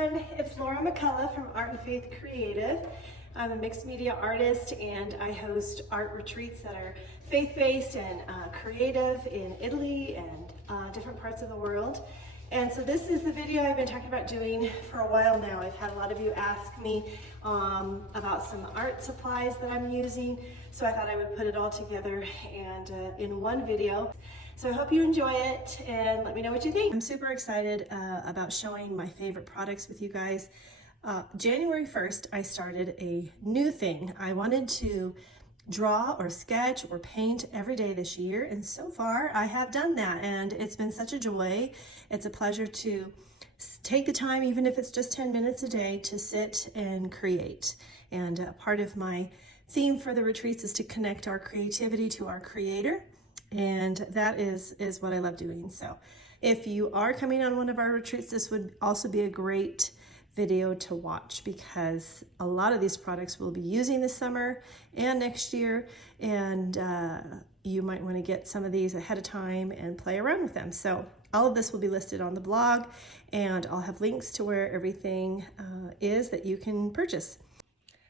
everyone, it's Laura McCullough from Art and Faith Creative. I'm a mixed media artist and I host art retreats that are faith-based and creative in Italy and different parts of the world. And so this is the video I've been talking about doing for a while now. I've had a lot of you ask me about some art supplies that I'm using, so I thought I would put it all together and in one video. So I hope you enjoy it and let me know what you think. I'm super excited about showing my favorite products with you guys. January 1st, I started a new thing. I wanted to draw or sketch or paint every day this year, and so far I have done that, and it's been such a joy. It's a pleasure to take the time, even if it's just 10 minutes a day, to sit and create. And part of my theme for the retreats is to connect our creativity to our creator, and that is what I love doing. So if you are coming on one of our retreats, this would also be a great video to watch, because a lot of these products we'll be using this summer and next year, and you might want to get some of these ahead of time and play around with them. So all of this will be listed on the blog, and I'll have links to where everything is that you can purchase.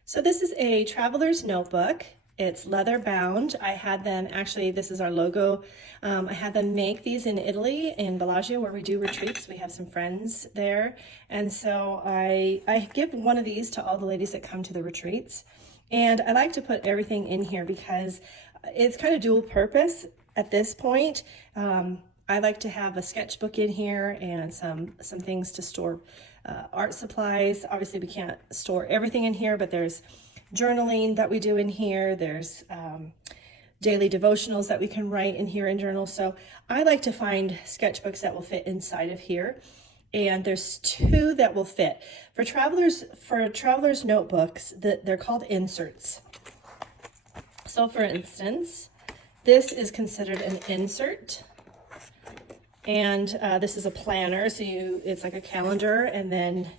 So this is a traveler's notebook. It's leather bound. I had them, actually this is our logo, I had them make these in Italy, in Bellagio, where we do retreats. We have some friends there, and so I give one of these to all the ladies that come to the retreats. And I like to put everything in here because it's kind of dual purpose at this point. I like to have a sketchbook in here and some things to store art supplies. Obviously we can't store everything in here, but there's journaling that we do in here. There's daily devotionals that we can write in here in journals. So I like to find sketchbooks that will fit inside of here. And there's two that will fit. For travelers notebooks, they're called inserts. So for instance, this is considered an insert. And this is a planner, so it's like a calendar, and then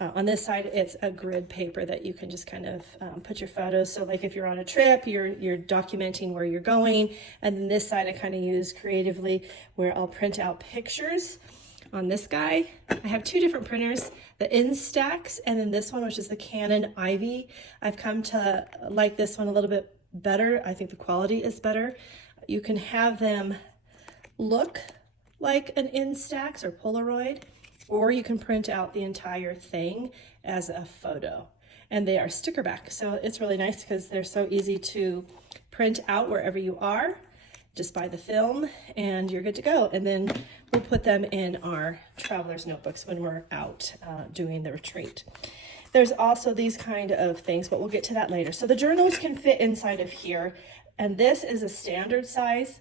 on this side, it's a grid paper that you can just kind of put your photos. So like if you're on a trip, you're documenting where you're going. And then this side I kind of use creatively, where I'll print out pictures. On this guy, I have two different printers, the Instax, and then this one, which is the Canon Ivy. I've come to like this one a little bit better. I think the quality is better. You can have them look like an Instax or Polaroid, or you can print out the entire thing as a photo. And they are sticker back, so it's really nice because they're so easy to print out wherever you are. Just buy the film and you're good to go. And then we'll put them in our traveler's notebooks when we're out doing the retreat. There's also these kind of things, but we'll get to that later. So the journals can fit inside of here, and this is a standard size.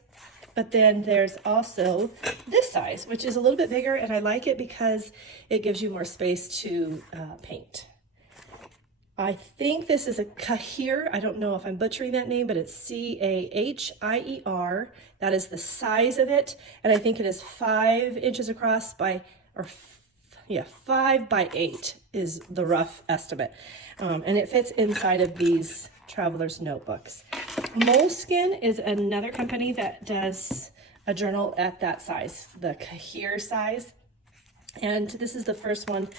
But then there's also this size, which is a little bit bigger, and I like it because it gives you more space to paint. I think this is a Cahier. I don't know if I'm butchering that name, but it's C-A-H-I-E-R. That is the size of it, and I think it is 5 inches across by, 5 by 8 is the rough estimate. And it fits inside of these traveler's notebooks. Moleskine is another company that does a journal at that size, the Cahier size. And this is the first one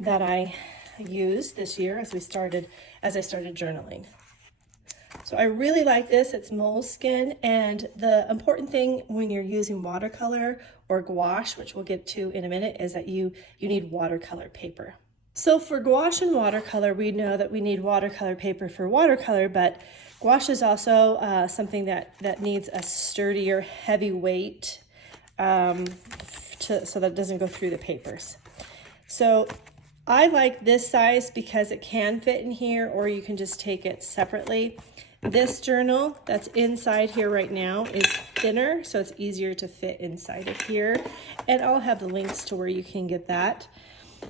that I used this year as I started journaling. So I really like this. It's Moleskine, and the important thing when you're using watercolor or gouache, which we'll get to in a minute, is that you need watercolor paper. So for gouache and watercolor, we know that we need watercolor paper for watercolor, but gouache is also something that needs a sturdier, heavy weight so that it doesn't go through the papers. So I like this size because it can fit in here, or you can just take it separately. This journal that's inside here right now is thinner, so it's easier to fit inside of here. And I'll have the links to where you can get that.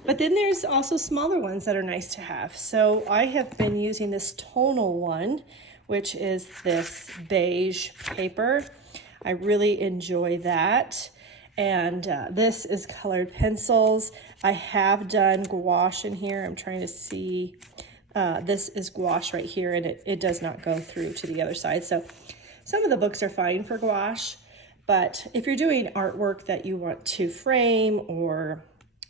But then there's also smaller ones that are nice to have. So I have been using this tonal one, which is this beige paper. I really enjoy that. And this is colored pencils. I have done gouache in here. I'm trying to see. This is gouache right here, and it does not go through to the other side. So some of the books are fine for gouache, but if you're doing artwork that you want to frame or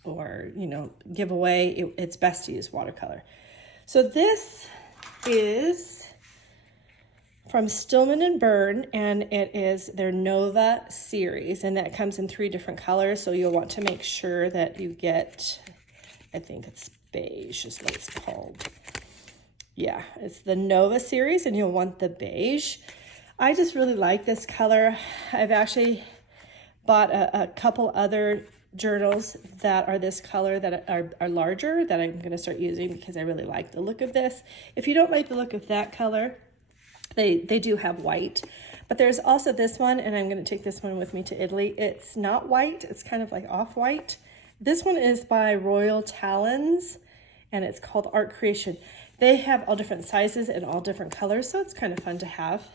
or you know, give away, it's best to use watercolor. So this is from Stillman and Bird, and it is their Nova series, and that comes in 3 different colors. So you'll want to make sure that you get, I think it's beige is what it's called. Yeah, it's the Nova series, and you'll want the beige. I just really like this color. I've actually bought a couple other journals that are this color that are larger that I'm going to start using because I really like the look of this. If you don't like the look of that color, they do have white, but there's also this one, and I'm going to take this one with me to Italy. It's not white, it's kind of like off-white. This one is by Royal Talons, and it's called Art Creation. They have all different sizes and all different colors, so it's kind of fun to have.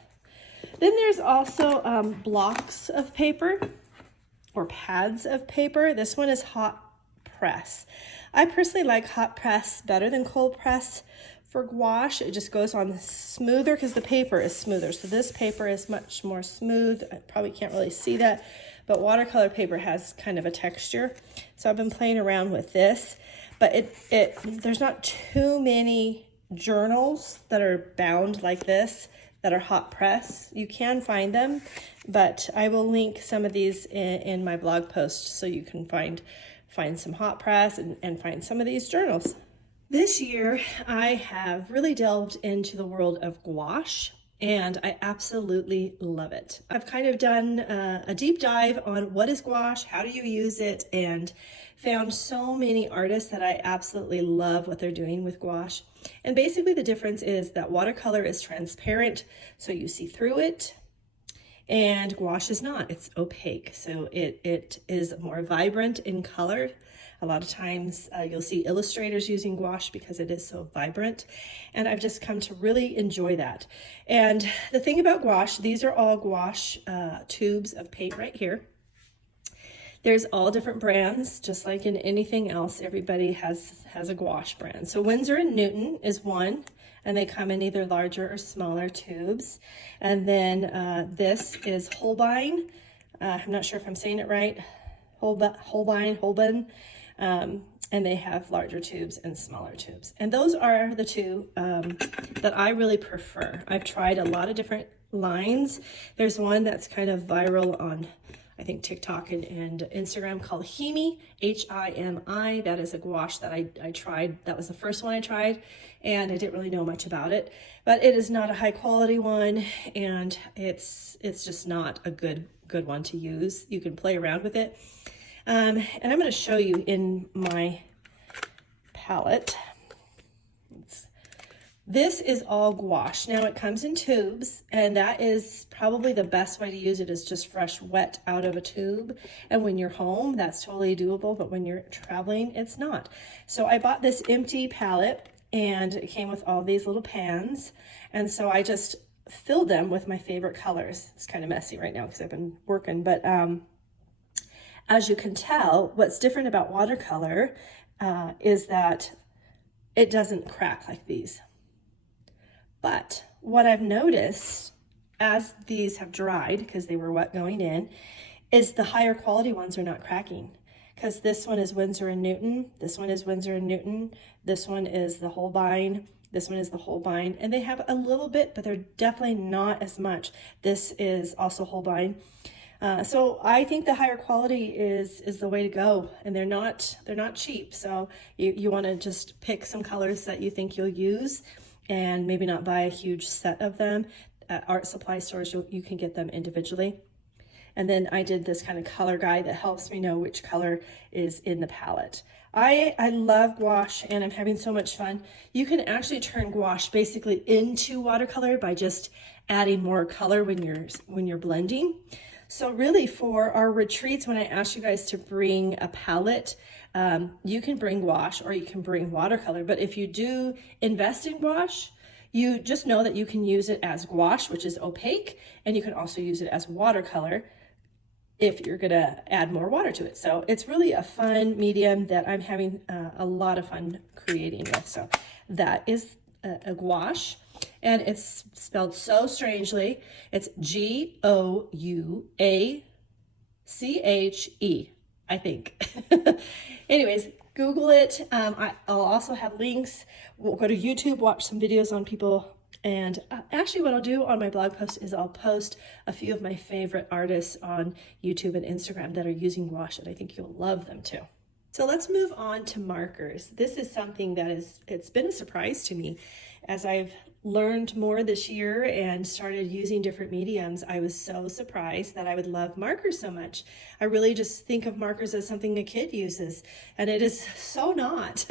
Then there's also blocks of paper or pads of paper. This one is hot press. I personally like hot press better than cold press for gouache. It just goes on smoother because the paper is smoother. So this paper is much more smooth. I probably can't really see that, but watercolor paper has kind of a texture. So I've been playing around with this, but there's not too many journals that are bound like this that are hot press. You can find them, but I will link some of these in my blog post so you can find some hot press and find some of these journals. This year, I have really delved into the world of gouache, and I absolutely love it. I've kind of done a deep dive on what is gouache, how do you use it, and found so many artists that I absolutely love what they're doing with gouache. And basically the difference is that watercolor is transparent, so you see through it, and gouache is not. It's opaque, so it is more vibrant in color. A lot of times you'll see illustrators using gouache because it is so vibrant, and I've just come to really enjoy that. And the thing about gouache, these are all gouache tubes of paint right here. There's all different brands, just like in anything else. Everybody has a gouache brand. So Winsor & Newton is one, and they come in either larger or smaller tubes. And then this is Holbein. I'm not sure if I'm saying it right. Holbein. And they have larger tubes and smaller tubes. And those are the two that I really prefer. I've tried a lot of different lines. There's one that's kind of viral on, I think, TikTok and Instagram called Himi, H-I-M-I. That is a gouache that I tried. That was the first one I tried, and I didn't really know much about it. But it is not a high quality one, and it's just not a good one to use. You can play around with it. And I'm going to show you in my palette. This is all gouache. Now it comes in tubes, and that is probably the best way to use it, is just fresh, wet out of a tube. And when you're home, that's totally doable, but when you're traveling, it's not. So I bought this empty palette, and it came with all these little pans. And so I just filled them with my favorite colors. It's kind of messy right now because I've been working, but as you can tell, what's different about watercolor is that it doesn't crack like these. But what I've noticed as these have dried, because they were wet going in, is the higher quality ones are not cracking. Because this one is Winsor & Newton, this one is Winsor & Newton, this one is the Holbein, this one is the Holbein, and they have a little bit, but they're definitely not as much. This is also Holbein. So I think the higher quality is the way to go, and they're not cheap. So you want to just pick some colors that you think you'll use, and maybe not buy a huge set of them. At art supply stores, you can get them individually. And then I did this kind of color guide that helps me know which color is in the palette. I love gouache, and I'm having so much fun. You can actually turn gouache basically into watercolor by just adding more color when you're blending. So really for our retreats, when I asked you guys to bring a palette, you can bring gouache or you can bring watercolor. But if you do invest in gouache, you just know that you can use it as gouache, which is opaque, and you can also use it as watercolor if you're gonna add more water to it. So it's really a fun medium that I'm having a lot of fun creating with. So that is a gouache. And it's spelled so strangely. It's Gouache. I think. Anyways, Google it. I'll also have links. We'll go to YouTube, watch some videos on people. And actually what I'll do on my blog post is I'll post a few of my favorite artists on YouTube and Instagram that are using gouache, and I think you'll love them too. So let's move on to markers. This is something that it's been a surprise to me. As I've learned more this year and started using different mediums, I was so surprised that I would love markers so much. I really just think of markers as something a kid uses, and it is so not.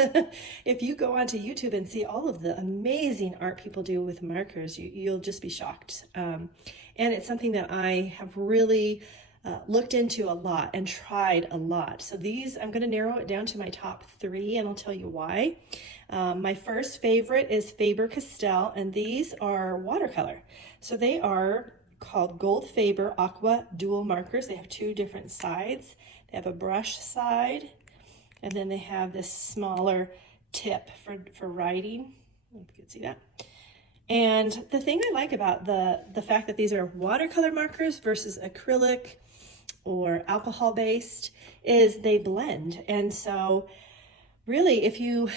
If you go onto YouTube and see all of the amazing art people do with markers, you'll just be shocked. And it's something that I have really looked into a lot and tried a lot. So these, I'm going to narrow it down to my top 3, and I'll tell you why. My first favorite is Faber-Castell, and these are watercolor. So they are called Gold-Faber Aqua Dual Markers. They have 2 different sides. They have a brush side, and then they have this smaller tip for writing. If you can see that. And the thing I like about the fact that these are watercolor markers versus acrylic or alcohol based is they blend. And so really, if you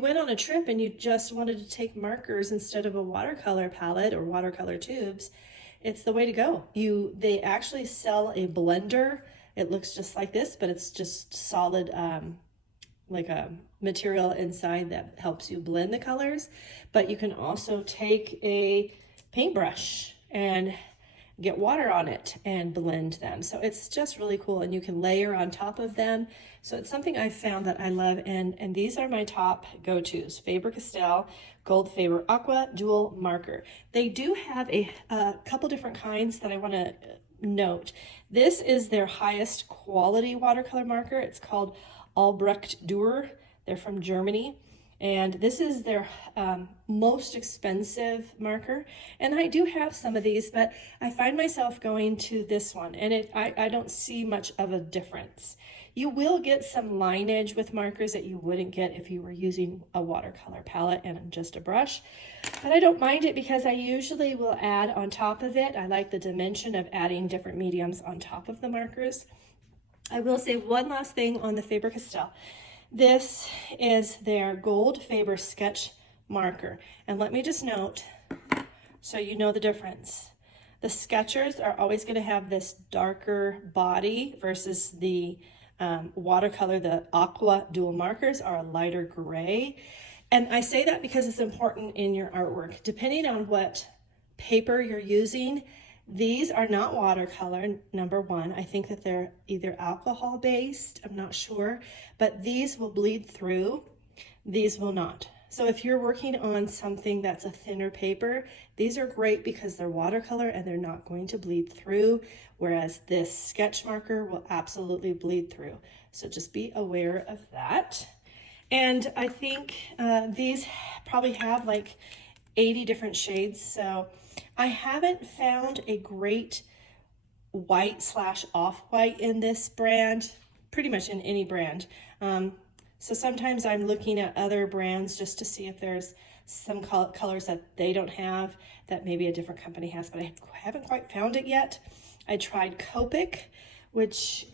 went on a trip and you just wanted to take markers instead of a watercolor palette or watercolor tubes, it's the way to go. They actually sell a blender. It looks just like this, but it's just solid, like a material inside that helps you blend the colors. But you can also take a paintbrush and get water on it and blend them. So it's just really cool, and you can layer on top of them. So it's something I've found that I love, and these are my top go-tos. Faber-Castell Gold-Faber Aqua Dual Marker. They do have a couple different kinds that I want to note. This is their highest quality watercolor marker. It's called Albrecht Dürer. They're from Germany. And this is their most expensive marker. And I do have some of these, but I find myself going to this one, and I don't see much of a difference. You will get some lineage with markers that you wouldn't get if you were using a watercolor palette and just a brush. But I don't mind it because I usually will add on top of it. I like the dimension of adding different mediums on top of the markers. I will say one last thing on the Faber-Castell. This is their Gold-Faber Sketch Marker. And let me just note, so you know the difference. The Sketchers are always going to have this darker body versus the watercolor, the Aqua Dual Markers are a lighter gray. And I say that because it's important in your artwork. Depending on what paper you're using, these are not watercolor, number one. I think that they're either alcohol based, I'm not sure, but these will bleed through, these will not. So if you're working on something that's a thinner paper, these are great because they're watercolor and they're not going to bleed through, whereas this sketch marker will absolutely bleed through. So just be aware of that. And I think these probably have like 80 different shades, so I haven't found a great white / off-white in this brand, pretty much in any brand. So sometimes I'm looking at other brands just to see if there's some colors that they don't have that maybe a different company has, but I haven't quite found it yet. I tried Copic, which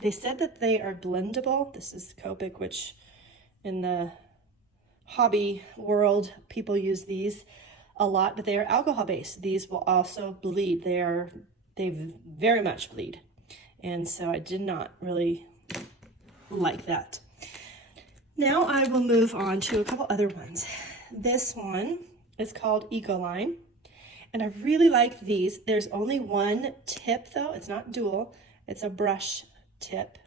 they said that they are blendable. This is Copic, which in the hobby world, people use these a lot, but they are alcohol based. These will also bleed. They very much bleed. And so I did not really like that. Now I will move on to a couple other ones. This one is called Ecoline, and I really like these. There's only one tip though. It's not dual. It's a brush tip.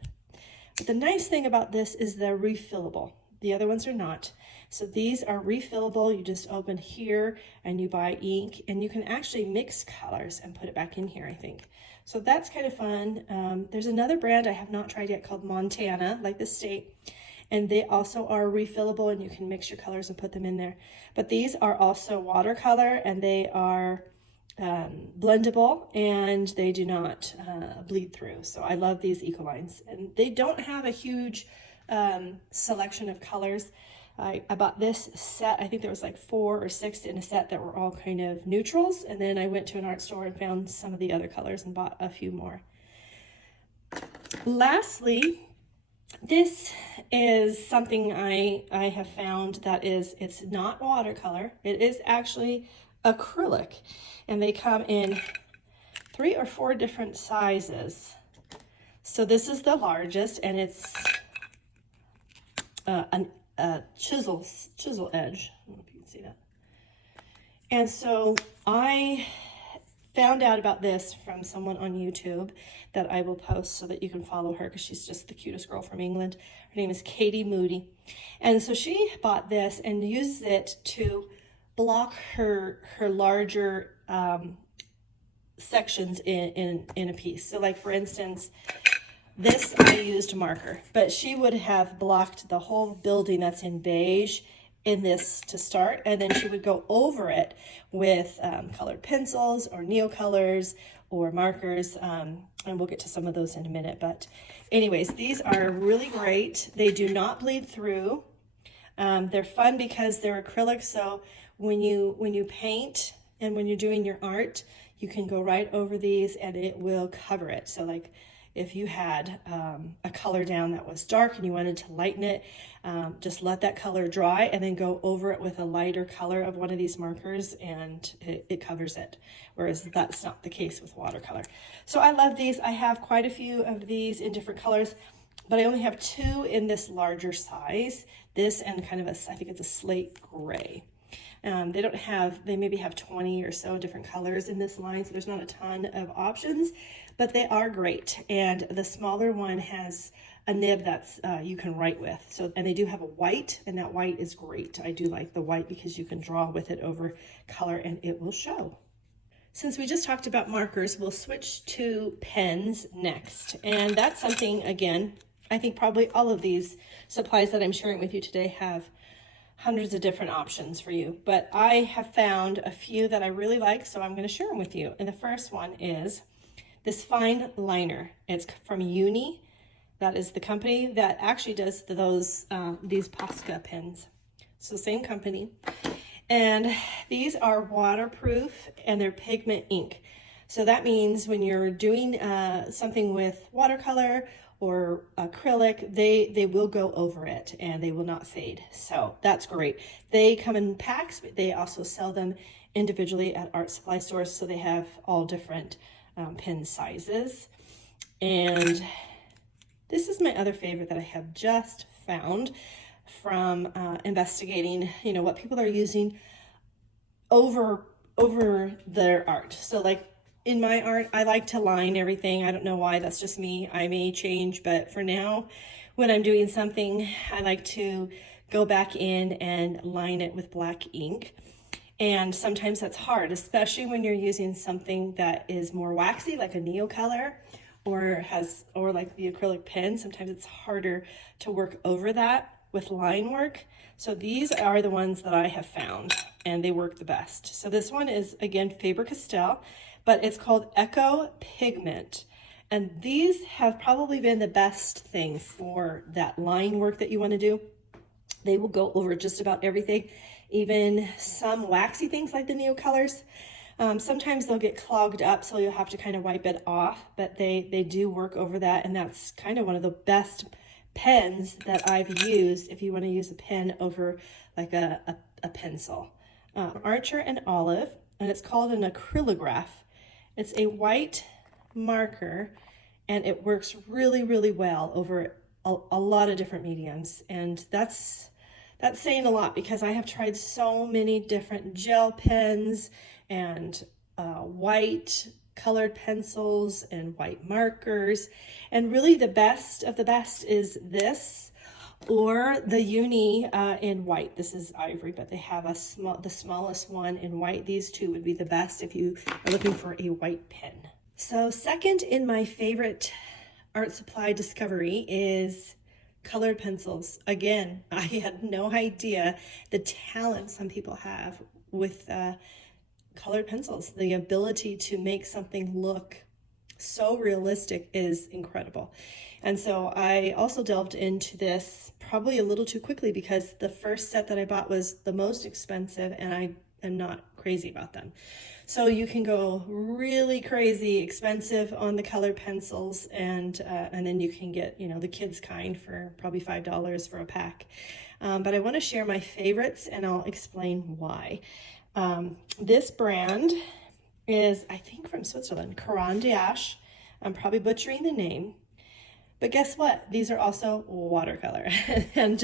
But the nice thing about this is they're refillable. The other ones are not. So these are refillable. You just open here and you buy ink, and you can actually mix colors and put it back in here, I think. So that's kind of fun. There's another brand I have not tried yet called Montana, like the state, and they also are refillable, and you can mix your colors and put them in there. But these are also watercolor, and they are blendable, and they do not bleed through. So I love these Ecolines, and they don't have a huge selection of colors. I bought this set. I think there was like 4 or 6 in a set that were all kind of neutrals, and then I went to an art store and found some of the other colors and bought a few more. Lastly, this is something I have found that it's not watercolor. It is actually acrylic, and they come in 3 or 4 different sizes. So this is the largest, and it's a chisel edge. I don't know if you can see that. And so I found out about this from someone on YouTube that I will post so that you can follow her, because she's just the cutest girl from England. Her name is Katie Moody. And so she bought this and uses it to block her larger sections in a piece. So like, for instance, this I used marker, but she would have blocked the whole building that's in beige in this to start, and then she would go over it with colored pencils or Neocolors or markers, and we'll get to some of those in a minute. But anyways, these are really great. They do not bleed through. They're fun because they're acrylic, so when you paint and when you're doing your art, you can go right over these and it will cover it. So like, if you had a color down that was dark and you wanted to lighten it, just let that color dry and then go over it with a lighter color of one of these markers, and it covers it, whereas that's not the case with watercolor. So I love these. I have quite a few of these in different colors, but I only have 2 in this larger size, this and kind of I think it's a slate gray. They maybe have 20 or so different colors in this line, so there's not a ton of options, but they are great. And the smaller one has a nib that's you can write with. So, and they do have a white, and that white is great. I do like the white because you can draw with it over color and it will show. Since we just talked about markers, we'll switch to pens next. And that's something, again, I think probably all of these supplies that I'm sharing with you today have hundreds of different options for you, but I have found a few that I really like, so I'm going to share them with you. And the first one is this fine liner. It's from Uni. That is the company that actually does these Posca pens. So same company. And these are waterproof and they're pigment ink. So that means when you're doing something with watercolor or acrylic, they will go over it and they will not fade. So that's great. They come in packs, but they also sell them individually at art supply stores. So they have all different pen sizes. And this is my other favorite that I have just found from investigating, what people are using over their art. So like, in my art, I like to line everything. I don't know why, that's just me. I may change, but for now, when I'm doing something, I like to go back in and line it with black ink. And sometimes that's hard, especially when you're using something that is more waxy, like a Neocolor, or like the acrylic pen. Sometimes it's harder to work over that with line work. So these are the ones that I have found, and they work the best. So this one is, again, Faber-Castell, but it's called Echo Pigment. And these have probably been the best thing for that line work that you want to do. They will go over just about everything, even some waxy things like the Neocolors. Sometimes they'll get clogged up, so you'll have to kind of wipe it off, but they do work over that, and that's kind of one of the best pens that I've used if you want to use a pen over like a pencil. Archer and Olive, and it's called an acrylograph. It's a white marker, and it works really, really well over a lot of different mediums. And that's saying a lot, because I have tried so many different gel pens and white colored pencils and white markers. And really the best of the best is this, or the Uni in white. This is ivory, but they have the smallest one in white. These two would be the best if you are looking for a white pen. So second in my favorite art supply discovery is colored pencils. Again, I had no idea the talent some people have with colored pencils. The ability to make something look so realistic is incredible. And so I also delved into this probably a little too quickly, because the first set that I bought was the most expensive, and I am not crazy about them. So you can go really crazy expensive on the colored pencils, and then you can get, you know, the kids kind for probably $5 for a pack. But I want to share my favorites, and I'll explain why. This brand is, I think, from Switzerland, Caran d'Ache. I'm probably butchering the name, but guess what? These are also watercolor. And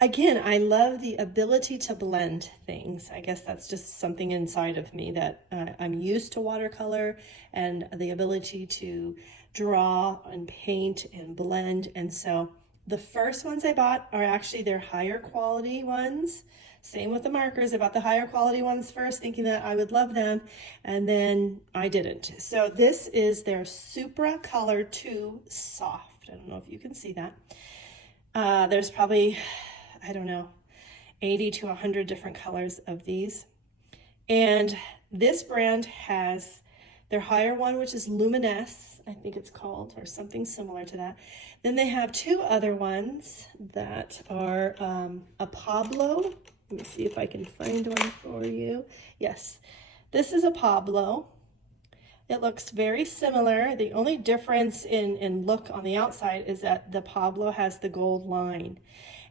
again, I love the ability to blend things. I guess that's just something inside of me that I'm used to watercolor and the ability to draw and paint and blend. And so the first ones I bought are actually their higher quality ones. Same with the markers. I bought the higher quality ones first, thinking that I would love them, and then I didn't. So this is their Supra Color 2 Soft. I don't know if you can see that. There's probably, I don't know, 80 to 100 different colors of these. And this brand has their higher one, which is Luminesse, I think it's called, or something similar to that. Then they have two other ones that are a Pablo. Let me see if I can find one for you. Yes, this is a Pablo. It looks very similar. The only difference in look on the outside is that the Pablo has the gold line.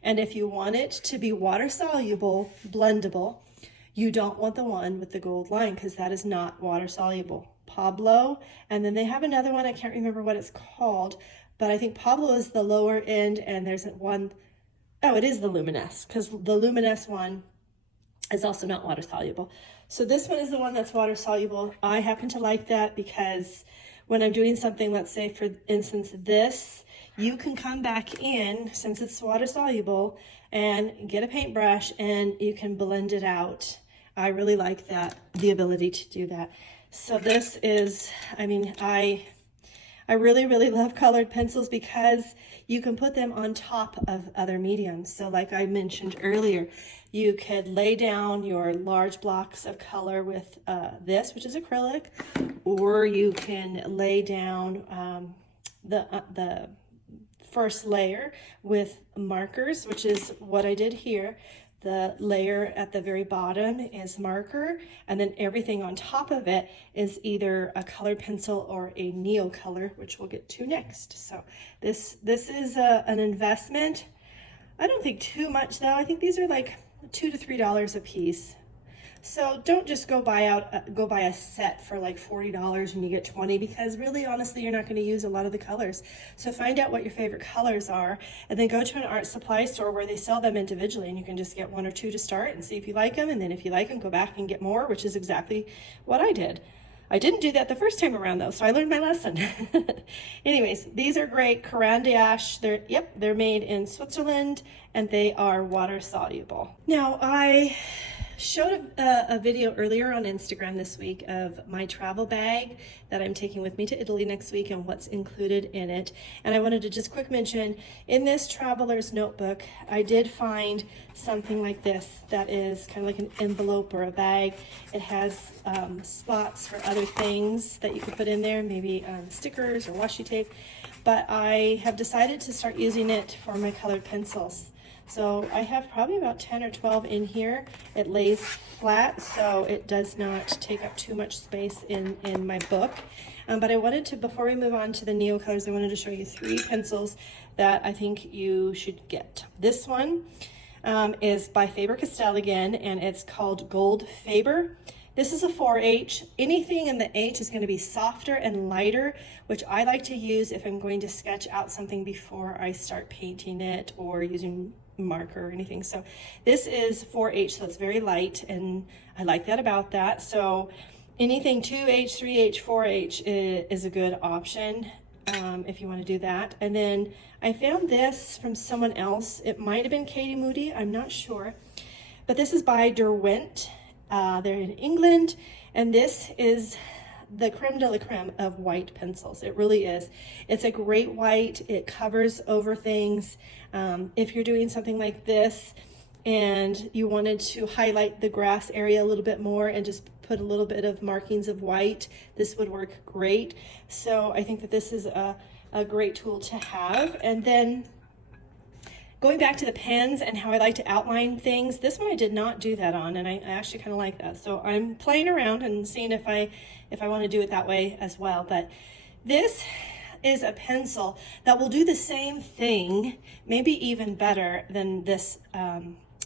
And if you want it to be water soluble, blendable, you don't want the one with the gold line, because that is not water soluble. Pablo, and then they have another one, I can't remember what it's called, but I think Pablo is the lower end, and there's one, oh, it is the Luminesse, because the Luminesse one is also not water soluble. So this one is the one that's water soluble. I happen to like that because when I'm doing something, let's say for instance this, you can come back in, since it's water soluble, and get a paintbrush and you can blend it out. I really like that, the ability to do that. So this is, I mean, I really, really love colored pencils because you can put them on top of other mediums. So like I mentioned earlier, you could lay down your large blocks of color with this, which is acrylic, or you can lay down the first layer with markers, which is what I did here. The layer at the very bottom is marker, and then everything on top of it is either a colored pencil or a Neocolor, which we'll get to next. So this is an investment. I don't think too much though. I think these are like $2 to $3 a piece. So don't just go buy a set for like $40 and you get 20, because really honestly you're not going to use a lot of the colors. So find out what your favorite colors are, and then go to an art supply store where they sell them individually, and you can just get one or two to start and see if you like them, and then if you like them, go back and get more, which is exactly what I did. I didn't do that the first time around though, so I learned my lesson. Anyways, these are great. Caran d'Ache, they're made in Switzerland, and they are water soluble. Now I showed a video earlier on Instagram this week of my travel bag that I'm taking with me to Italy next week and what's included in it. And I wanted to just quick mention, in this traveler's notebook, I did find something like this that is kind of like an envelope or a bag. It has spots for other things that you could put in there, maybe stickers or washi tape. But I have decided to start using it for my colored pencils. So I have probably about 10 or 12 in here. It lays flat, so it does not take up too much space in my book. But I wanted to, before we move on to the Neocolors, I wanted to show you 3 pencils that I think you should get. This one is by Faber-Castell again, and it's called Gold Faber. This is a 4H. Anything in the H is going to be softer and lighter, which I like to use if I'm going to sketch out something before I start painting it or using marker or anything. So this is 4H, so it's very light, and I like that about that. So anything 2H, 3H, 4H is a good option if you want to do that. And then I found this from someone else. It might have been Katie Moody, I'm not sure, but this is by Derwent. They're in England, and this is the creme de la creme of white pencils. It really is. It's a great white. It covers over things. If you're doing something like this and you wanted to highlight the grass area a little bit more and just put a little bit of markings of white, this would work great. So I think that this is a great tool to have. And then going back to the pens and how I like to outline things, this one I did not do that on, and I actually kind of like that. So I'm playing around and seeing if I want to do it that way as well. But this is a pencil that will do the same thing, maybe even better than this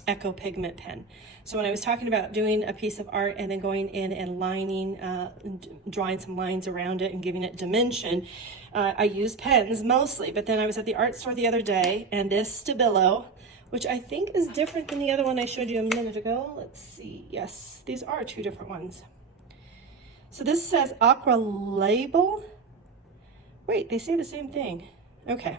Echo Pigment pen. So when I was talking about doing a piece of art and then going in and lining, drawing some lines around it and giving it dimension, I use pens mostly. But then I was at the art store the other day, and this Stabilo, which I think is different than the other one I showed you a minute ago. Let's see. Yes, these are two different ones. So this says Aqua Label. Wait, they say the same thing. Okay,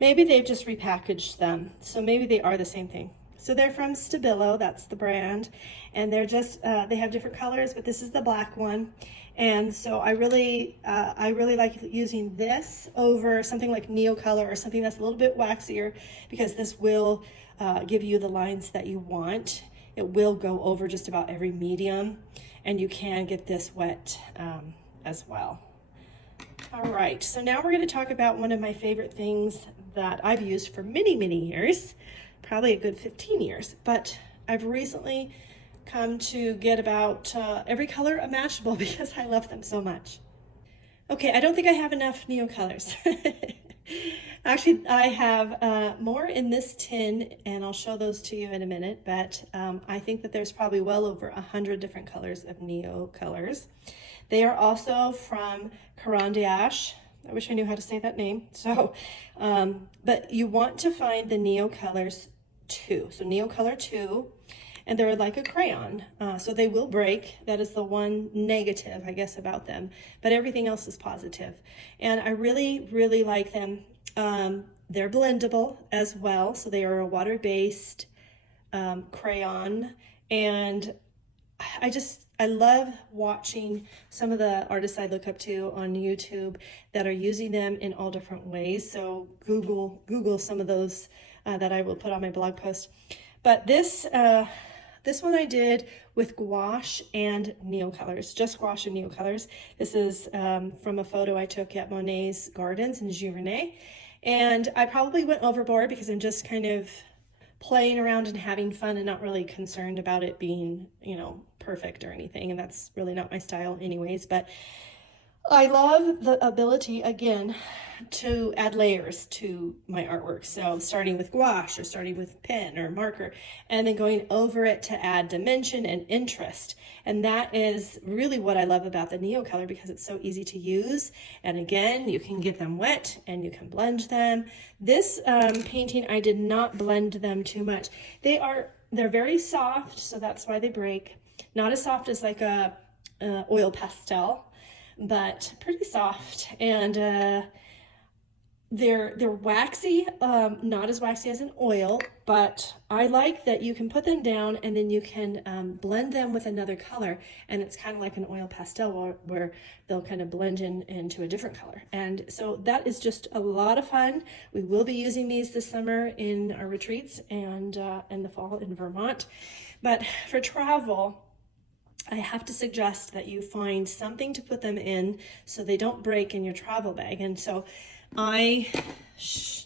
maybe they've just repackaged them. So maybe they are the same thing. So they're from Stabilo, that's the brand. And they're just, they have different colors, but this is the black one. And so I really like using this over something like Neocolor or something that's a little bit waxier, because this will give you the lines that you want. It will go over just about every medium, and you can get this wet as well. All right, so now we're going to talk about one of my favorite things that I've used for many, many years, probably a good 15 years, but I've recently come to get about every color imaginable because I love them so much. Okay, I don't think I have enough Neocolors. Actually, I have more in this tin, and I'll show those to you in a minute, but I think that there's probably well over 100 different colors of Neocolors. They are also from Caran d'Ache. I wish I knew how to say that name. So, but you want to find the Neocolors 2. So Neocolor 2, and they're like a crayon. So they will break. That is the one negative, I guess, about them. But everything else is positive. And I really, really like them. They're blendable as well. So they are a water-based crayon. And I love watching some of the artists I look up to on YouTube that are using them in all different ways. So Google some of those that I will put on my blog post. But this one I did with gouache and Neocolors, just gouache and Neocolors. This is from a photo I took at Monet's Gardens in Giverny. And I probably went overboard because I'm just kind of playing around and having fun and not really concerned about it being, you know, perfect or anything. And that's really not my style anyways. But I love the ability, again, to add layers to my artwork. So starting with gouache or starting with pen or marker, and then going over it to add dimension and interest. And that is really what I love about the Neocolor, because it's so easy to use. And again, you can get them wet and you can blend them. This painting, I did not blend them too much. They're very soft, so that's why they break. Not as soft as like a oil pastel, but pretty soft. And they're waxy, not as waxy as an oil, but I like that you can put them down and then you can blend them with another color, and it's kind of like an oil pastel where they'll kind of blend into a different color. And so that is just a lot of fun. We will be using these this summer in our retreats and in the fall in Vermont. But for travel, I have to suggest that you find something to put them in so they don't break in your travel bag. And so I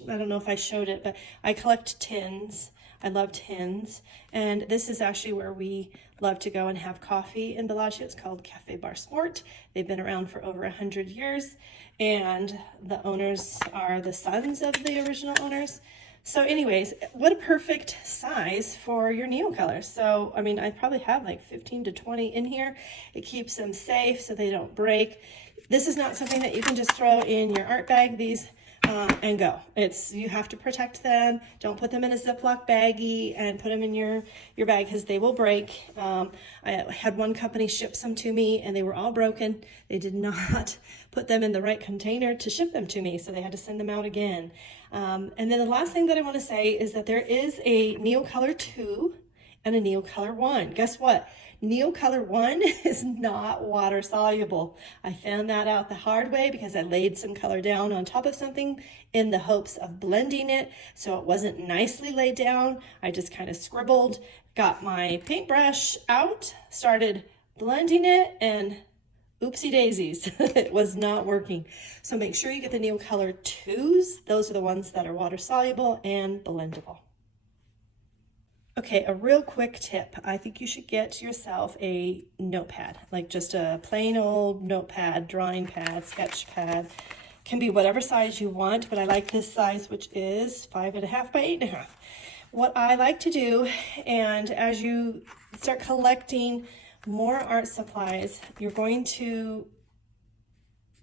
don't know if I showed it, but I collect tins. I love tins. And this is actually where we love to go and have coffee in Bellagio. It's called Cafe Bar Sport. They've been around for over 100 years. And the owners are the sons of the original owners. So anyways, what a perfect size for your Neocolor. So, I mean, I probably have like 15 to 20 in here. It keeps them safe so they don't break. This is not something that you can just throw in your art bag, these, and go. You have to protect them. Don't put them in a Ziploc baggie and put them in your bag because they will break. I had one company ship some to me and they were all broken. They did not put them in the right container to ship them to me, so they had to send them out again. And then the last thing that I want to say is that there is a Neocolor 2 and a Neocolor 1. Guess what? Neocolor 1 is not water soluble. I found that out the hard way because I laid some color down on top of something in the hopes of blending it, so it wasn't nicely laid down. I just kind of scribbled, got my paintbrush out, started blending it, and oopsie daisies, it was not working. So make sure you get the Neocolor 2s. Those are the ones that are water soluble and blendable. Okay, a real quick tip. I think you should get yourself a notepad, like just a plain old notepad, drawing pad, sketch pad. Can be whatever size you want, but I like this size, which is 5.5 by 8.5. What I like to do, and as you start collecting more art supplies, you're going to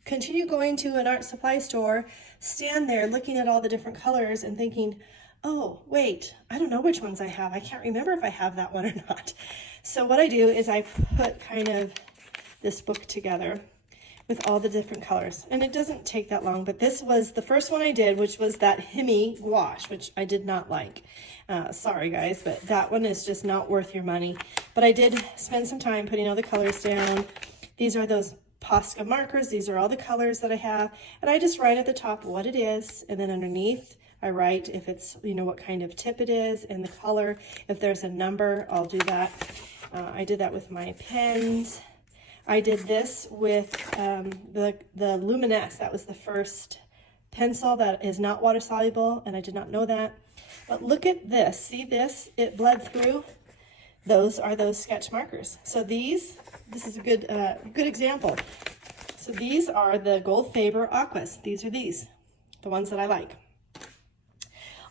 continue going to an art supply store, stand there looking at all the different colors and thinking, oh, wait, I don't know which ones I have. I can't remember if I have that one or not. So what I do is I put kind of this book together with all the different colors. And it doesn't take that long, but this was the first one I did, which was that Hemi gouache, which I did not like. Sorry guys, but that one is just not worth your money. But I did spend some time putting all the colors down. These are those Posca markers. These are all the colors that I have. And I just write at the top what it is, and then underneath I write if it's, you know, what kind of tip it is and the color. If there's a number, I'll do that. I did that with my pens. I did this with the Luminesse. That was the first pencil that is not water soluble, and I did not know that. But look at this. See this? It bled through. Those are those sketch markers. So this is a good example. So these are the Goldfaber Aquas. These are the ones that I like.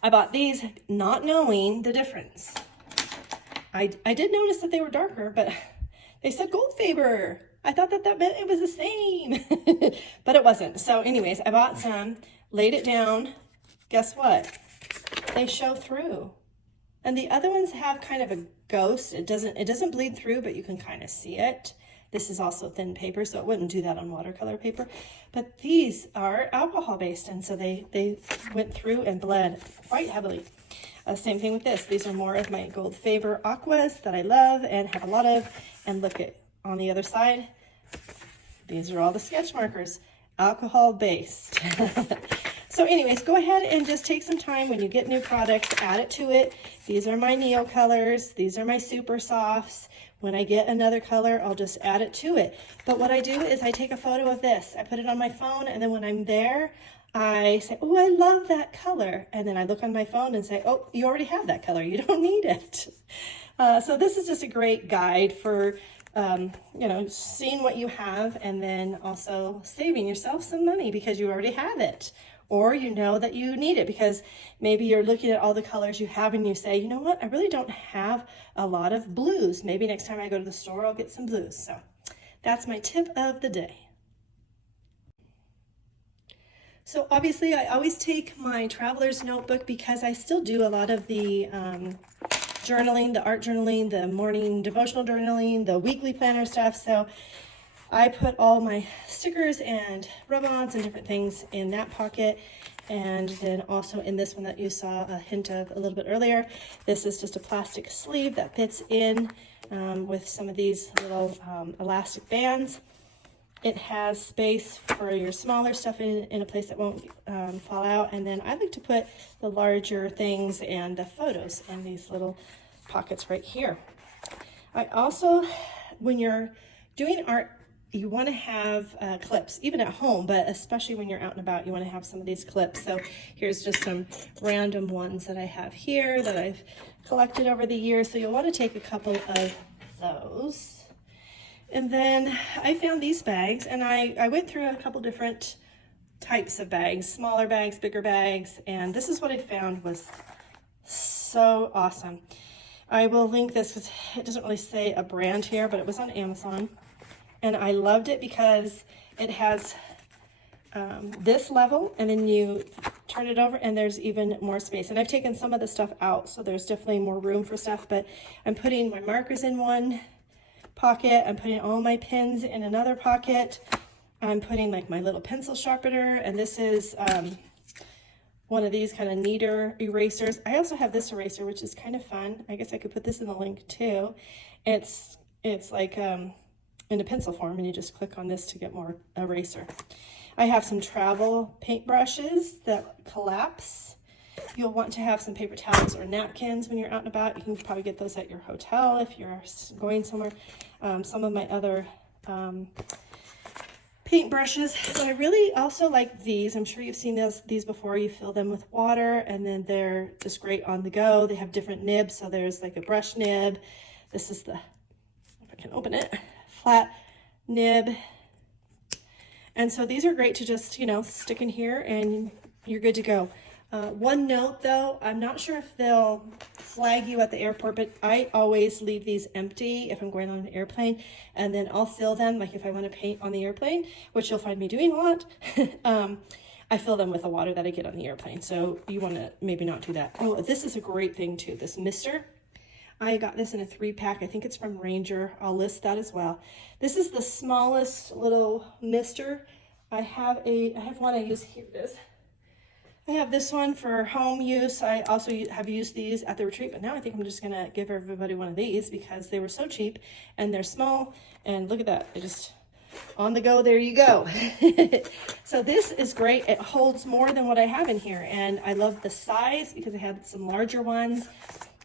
I bought these not knowing the difference. I did notice that they were darker, but they said Goldfaber. I thought that meant it was the same, but it wasn't. So anyways, I bought some, laid it down. Guess what? They show through. And the other ones have kind of a ghost. It doesn't bleed through, but you can kind of see it. This is also thin paper, so it wouldn't do that on watercolor paper. But these are alcohol based, and so they went through and bled quite heavily. Same thing with this. These are more of my Goldfaber Aquas that I love and have a lot of. And look at on the other side, these are all the sketch markers, alcohol based. So anyways, go ahead and just take some time when you get new products, add it to it. These are my Neocolors. These are my Super Softs. When I get another color, I'll just add it to it. But what I do is I take a photo of this. I put it on my phone, and then when I'm there, I say, oh, I love that color. And then I look on my phone and say, oh, you already have that color. You don't need it. So this is just a great guide for you know, seeing what you have and then also saving yourself some money because you already have it. Or you know that you need it because maybe you're looking at all the colors you have and you say, you know what, I really don't have a lot of blues. Maybe next time I go to the store, I'll get some blues. So that's my tip of the day. So obviously I always take my traveler's notebook because I still do a lot of the journaling, the art journaling, the morning devotional journaling, the weekly planner stuff. So I put all my stickers and rub-ons and different things in that pocket. And then also in this one that you saw a hint of a little bit earlier, this is just a plastic sleeve that fits in with some of these little elastic bands. It has space for your smaller stuff in a place that won't fall out. And then I like to put the larger things and the photos in these little pockets right here. I also, when you're doing art, you want to have clips, even at home, but especially when you're out and about, you want to have some of these clips. So here's just some random ones that I have here that I've collected over the years. So you'll want to take a couple of those. And then I found these bags, and I went through a couple different types of bags, smaller bags, bigger bags, and this is what I found was so awesome. I will link this because it doesn't really say a brand here, but it was on Amazon. And I loved it because it has this level, and then you turn it over and there's even more space. And I've taken some of the stuff out, so there's definitely more room for stuff, but I'm putting my markers in one pocket. I'm putting all my pens in another pocket. I'm putting like my little pencil sharpener, and this is one of these kind of neater erasers. I also have this eraser, which is kind of fun. I guess I could put this in the link too. It's like in a pencil form, and you just click on this to get more eraser. I have some travel paint brushes that collapse. You'll want to have some paper towels or napkins when you're out and about. You can probably get those at your hotel if you're going somewhere. Some of my other paintbrushes. So I really also like these. I'm sure you've seen these before. You fill them with water and then they're just great on the go. They have different nibs. So there's like a brush nib. This is the, if I can open it, flat nib. And so these are great to just, you know, stick in here and you're good to go. One note though, I'm not sure if they'll flag you at the airport, but I always leave these empty if I'm going on an airplane, and then I'll fill them, like if I want to paint on the airplane, which you'll find me doing a lot. I fill them with the water that I get on the airplane, so you want to maybe not do that. Oh, this is a great thing too, this mister. I got this in a 3-pack. I think it's from Ranger. I'll list that as well. This is the smallest little mister. I have one I use here. It is. I have this one for home use. I also have used these at the retreat, but now I think I'm just gonna give everybody one of these because they were so cheap and they're small. And look at that, they just on the go, there you go. So this is great. It holds more than what I have in here, and I love the size because I have some larger ones.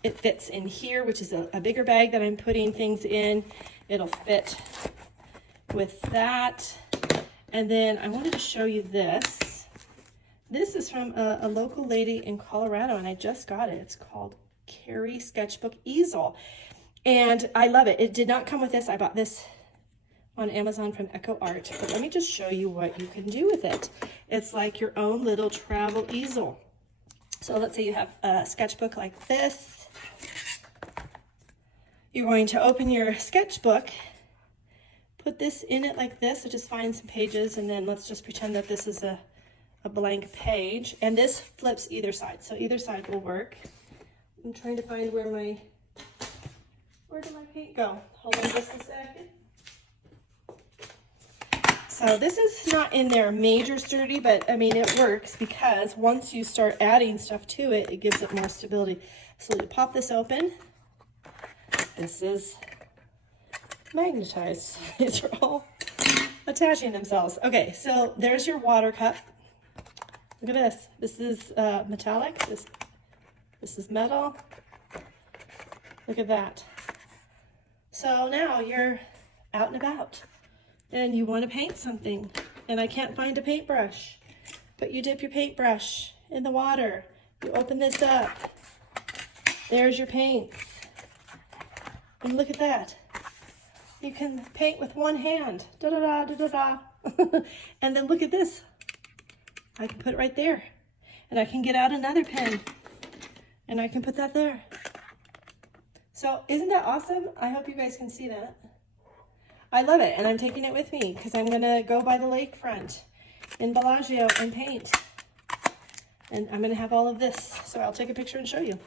It fits in here, which is a bigger bag that I'm putting things in. It'll fit with that. And then I wanted to show you this. This is from a local lady in Colorado, and I just got it. It's called Carrie Sketchbook Easel. And I love it. It did not come with this. I bought this on Amazon from Echo Art. But let me just show you what you can do with it. It's like your own little travel easel. So let's say you have a sketchbook like this. You're going to open your sketchbook, put this in it like this, so just find some pages, and then let's just pretend that this is a blank page, and this flips either side, so either side will work. I'm trying to find where did my paint go? Hold on just a second. So this is not in there major sturdy, but I mean it works because once you start adding stuff to it, it gives it more stability. So you pop this open. This is magnetized. These are all attaching themselves. Okay, so there's your water cup. Look at this. This is metallic. This is metal. Look at that. So now you're out and about and you want to paint something and I can't find a paintbrush, but you dip your paintbrush in the water. You open this up. There's your paints. And look at that. You can paint with one hand. Da da da da da da. And then look at this. I can put it right there. And I can get out another pen. And I can put that there. So isn't that awesome? I hope you guys can see that. I love it. And I'm taking it with me because I'm going to go by the lakefront in Bellagio and paint. And I'm going to have all of this. So I'll take a picture and show you.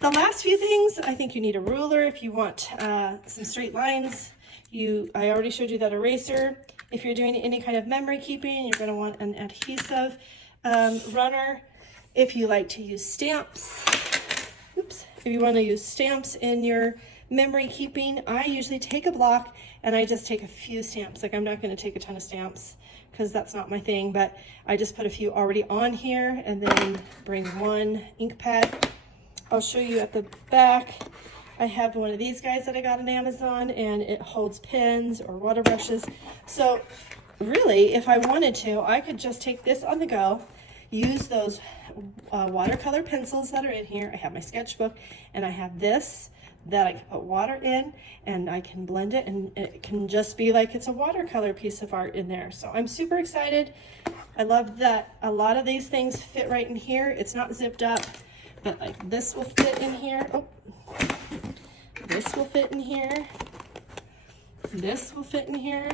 The last few things, I think you need a ruler if you want some straight lines. I already showed you that eraser. If you're doing any kind of memory keeping, you're going to want an adhesive runner. If you like to use stamps, if you want to use stamps in your memory keeping, I usually take a block and I just take a few stamps. Like I'm not going to take a ton of stamps because that's not my thing, but I just put a few already on here and then bring one ink pad. I'll show you at the back. I have one of these guys that I got on Amazon and it holds pens or water brushes. So really, if I wanted to, I could just take this on the go, use those watercolor pencils that are in here. I have my sketchbook and I have this that I can put water in and I can blend it and it can just be like it's a watercolor piece of art in there. So I'm super excited. I love that a lot of these things fit right in here. It's not zipped up. But like this will fit in here. Oh, this will fit in here. This will fit in here.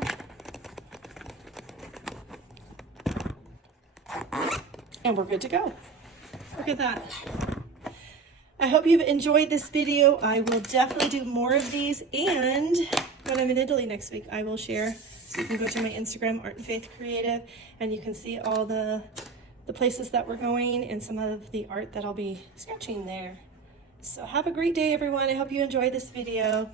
And we're good to go. Look at that. I hope you've enjoyed this video. I will definitely do more of these. And when I'm in Italy next week, I will share. So you can go to my Instagram, Art and Faith Creative, and you can see all the places that we're going and some of the art that I'll be sketching there. So have a great day, everyone. I hope you enjoyed this video.